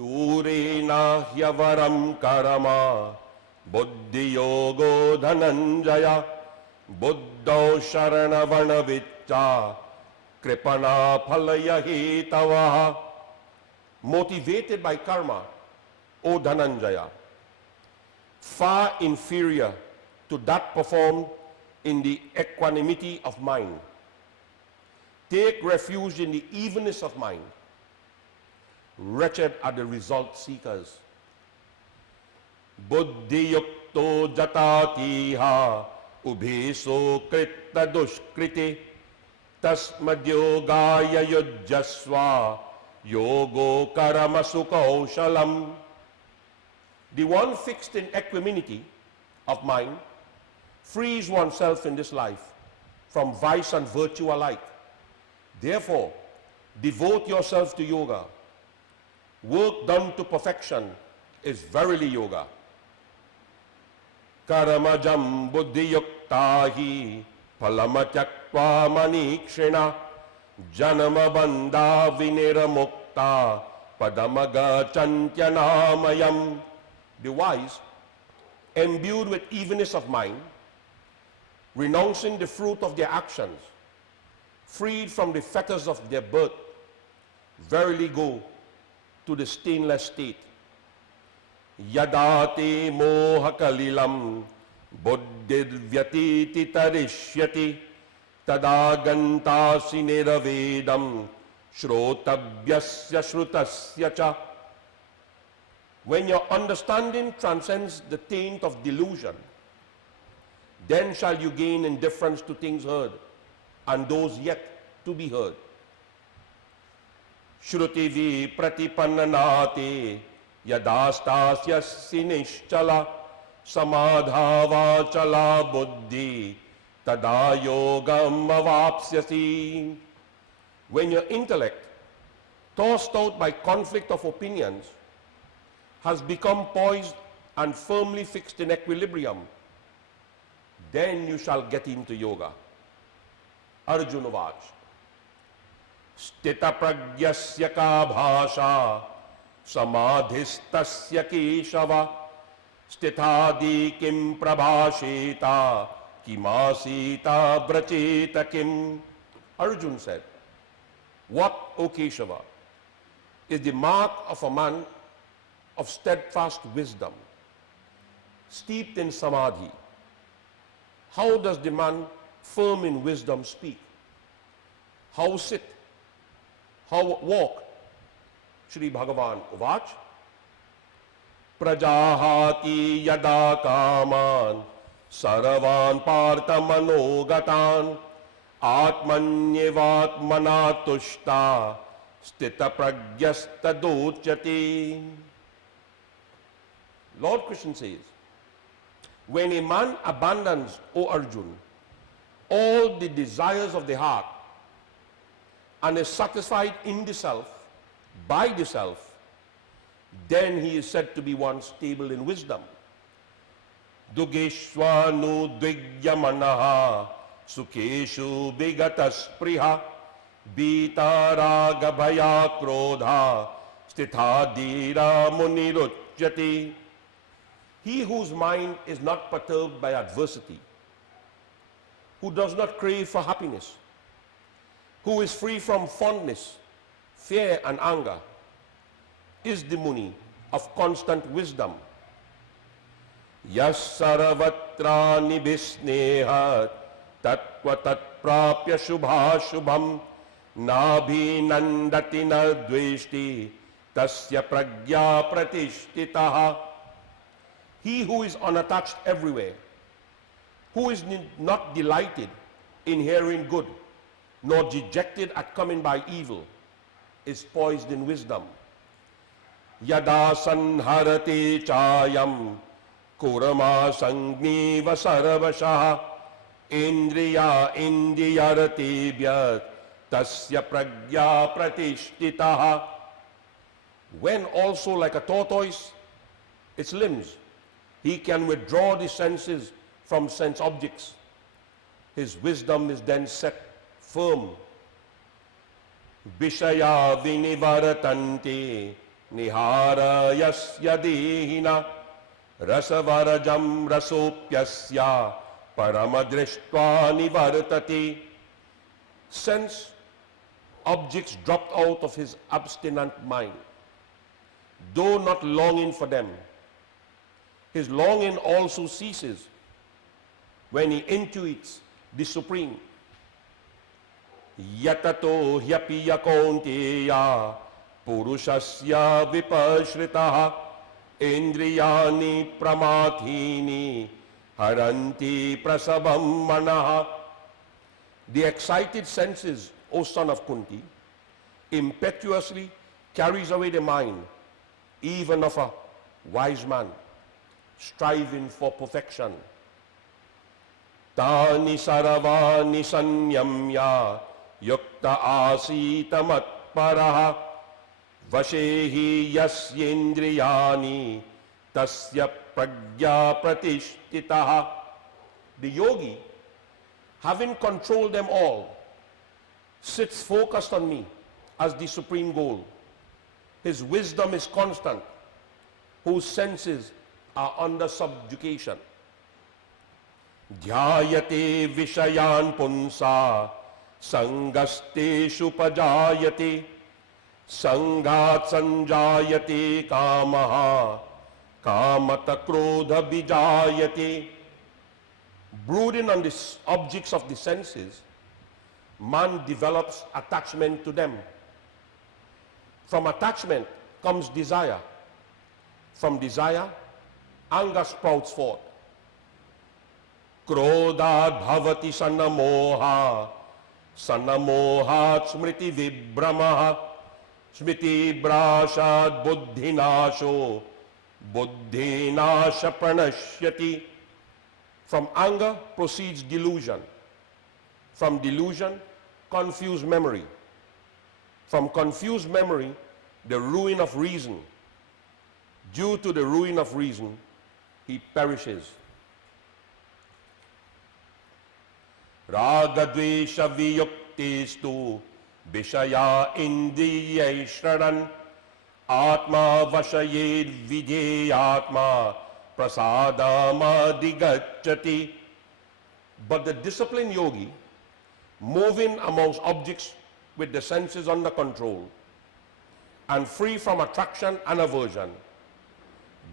Durena hyavaram karama buddhiyogo dhananjaya buddhau sharanavana vicca kripana phalaya hitavaha. Motivated by karma, O Dhananjaya, far inferior to that performed in the equanimity of mind. Take refuge in the evenness of mind. Wretched are the result seekers. Buddhi yukto jatatiha ubheso kritta dushkriti tasmadyogaya yujjasva yogo karama sukhaushalam. The one fixed in equanimity of mind frees oneself in this life from vice and virtue alike. Therefore, devote yourself to yoga. Work done to perfection is verily yoga. Karamajam buddhi yuktahi phalamatyakva manikshena janama bandha vinira mukta padamaga chantyanamayam. The wise, imbued with evenness of mind, renouncing the fruit of their actions, freed from the fetters of their birth, verily go to the stainless state. Yadate mohakalilam buddhirvyatiti tarishyati tadagantasi niravedam shrotabhyasya shrutasya cha. When your understanding transcends the taint of delusion, then shall you gain indifference to things heard and those yet to be heard. Shrutivi pratipannanate yadastasya sinishchala samadhava chala buddhi tada yogam avapsyasi. When your intellect, tossed out by conflict of opinions, has become poised and firmly fixed in equilibrium, then you shall get into yoga. Arjuna Vach. Stita pragyasya ka bhasha samadhistasya keshava stithadi kim prabhasheta kimasita bracheta kim. Arjuna said, what, O Keshava, is the mark of a man of steadfast wisdom, steeped in samadhi? How does the man firm in wisdom speak? How sit? How walk? Shri Bhagavan Uvach. Prajahati yada kaman sarvan partha manogatan atmanyevatmana tushta stita pragyasta dochyati. Lord Krishna says, when a man abandons, O Arjun, all the desires of the heart and is satisfied in the self, by the self, then he is said to be one stable in wisdom. Dugeshwanu dvigyamanaha sukeshu vigataspriha bita raga bhaya krodha stithadira muniruchyati. He He whose mind is not perturbed by adversity, who does not crave for happiness, who is free from fondness, fear and anger, is the Muni of constant wisdom. Yas sarvatra nibhisnehat tatva tatprapya shubha shubham nabhi nandati nadveshti tasya pragya pratishtitaha. He who is unattached everywhere, who is not delighted in hearing good, nor dejected at coming by evil, is poised in wisdom. Yada sanharati chayam kurama sangniva sarvashaha indriya indiyarati vyat tasya pragya pratishtitaha. When also like a tortoise, its limbs, he can withdraw the senses from sense objects, his wisdom is then set firm. Vishaya vinivaratanti nihara yasya dehina rasavarajam rasopyasya paramadrishtva nivartati. Sense objects dropped out of his abstinent mind, though not longing for them. His longing also ceases when he intuits the Supreme. Yatato hyapi yakonteya purushasya vipashritaha indriyani pramathini haranti prasabam manaha. The excited senses, O son of Kunti, impetuously carries away the mind, even of a wise man striving for perfection. Tani saravani sanyamya yukta asita matparaha vashehi yasyendriyani tasya pragya pratishtitaha. The yogi, having controlled them all, sits focused on me as the supreme goal. His wisdom is constant, whose senses are under subjugation. Dhyayate vishayan punsa sangasteshu pajayate sangat sanjayate kamaha kamata krodha bijayate. Brooding on the objects of the senses, man develops attachment to them. From attachment comes desire. From desire, anger sprouts forth. Krodad bhavati sanamoha, sanamohat smriti vibhramaha, smriti brashad buddhinasho, buddhinasha pranashyati. From anger proceeds delusion. From delusion, confused memory. From confused memory, the ruin of reason. Due to the ruin of reason, he perishes. Ragadvesha viyuktestu vishaya indriya shradan atma vashayed videyatma prasadamadigacchati. But the disciplined yogi, moving amongst objects with the senses under control and free from attraction and aversion,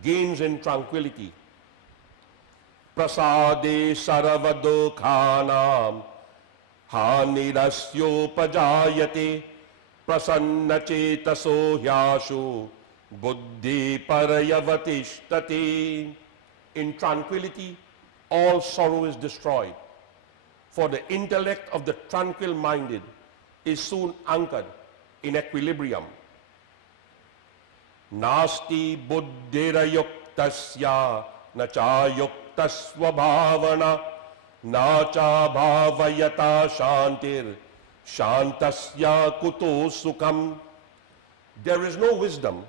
gains in tranquility. Prasade sarvadokhanam hanirasyopajayate prasannachetaso hyashu buddhi parayavatishtate. In tranquility, all sorrow is destroyed, for the intellect of the tranquil-minded is soon anchored in equilibrium. Nasti buddhirayuktasya nachayuktasva bhavana nacha bhavayata shantir shantasya kuto sukham. There is no wisdom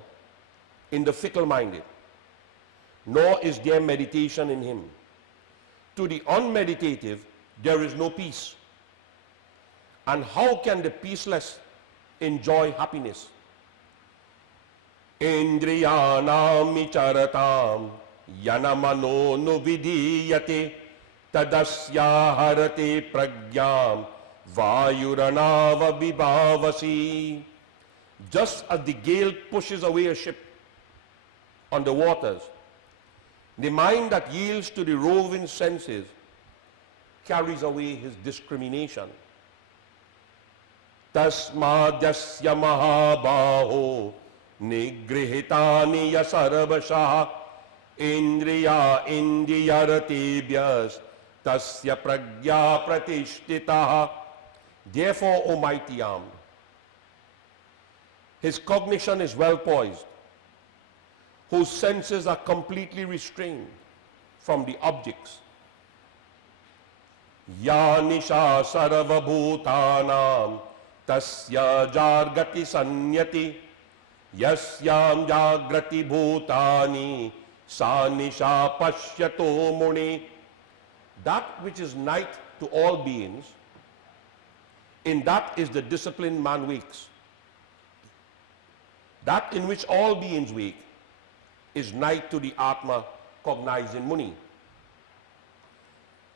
in the fickle-minded, nor is there meditation in him. To the unmeditative, there is no peace. And how can the peaceless enjoy happiness? Indriyanam icharatam yanamano no vidiyate tadasya harate pragyam vayuranava vibhavasi. Just as the gale pushes away a ship on the waters, the mind that yields to the roving senses carries away his discrimination. Tasmadhyasya mahabaho nigrihitani yasarvashah indriya indiyaratebhyas tasya pragya pratishtitah. Therefore, O mighty arm, his cognition is well poised, whose senses are completely restrained from the objects. Ya nisha sarva bhutanam tasya jargati sanyati yasyam jagrati bhutani sa nisha pashyato muni. That which is night to all beings, in that is the disciplined man wakes. That in which all beings wake is night to the Atma cognizing Muni.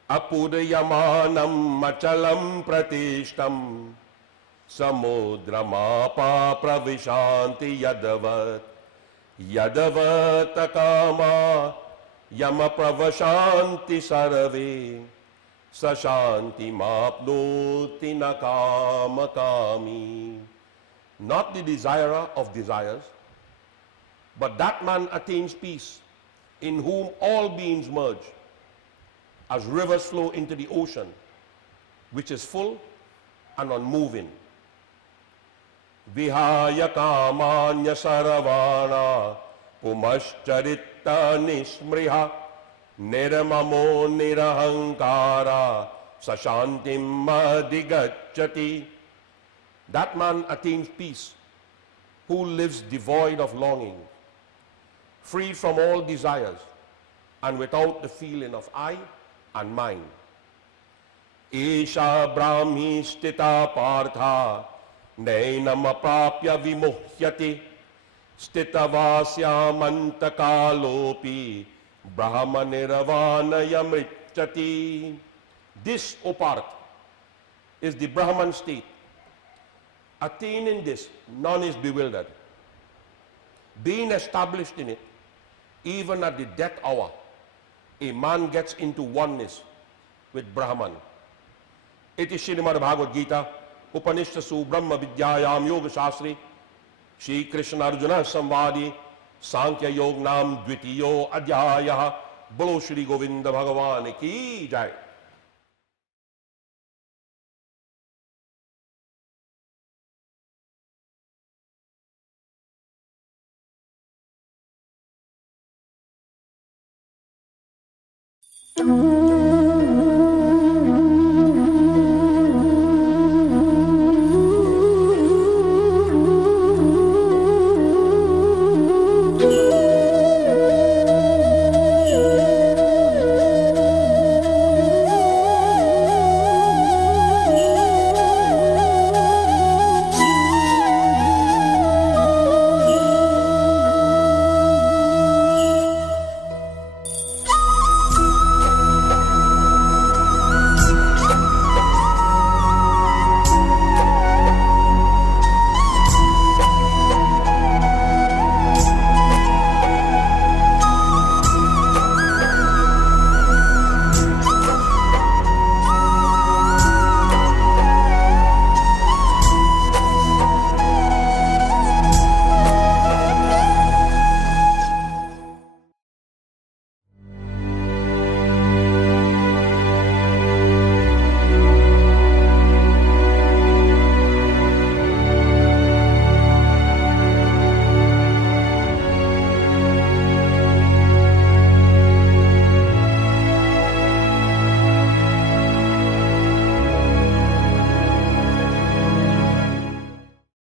Apudayamanam machalam pratishtam samudramapa pravishanti yadavat yadavat yama pravashanti sarve sashanti mapnoti nakamakami. Not the desirer of desires, but that man attains peace in whom all beings merge, as rivers flow into the ocean, which is full and unmoving. Vihaya kamanya saravana pumascharitta nismriha niramamo nirahankara sashantim madhigacchati. That man attains peace who lives devoid of longing, free from all desires, and without the feeling of I and mine. Isha brahmi stita partha nainam aprapya vimuhyati stitavasya mantakalopi brahma nirvana yamrichati. This, O Parth, is the Brahman state. Attaining this, none is bewildered. Being established in it, even at the death hour, a man gets into oneness with Brahman. Iti Srimad Bhagavad Gita, Upanishtasu Brahma Vidyayam Yoga Shastri, Shri Krishna Arjuna Samvadi, Sankhya Yog Nam Dvitiyo Adhyayah, Bolo Shri Govinda Bhagavan Ki Jai. Mm-hmm.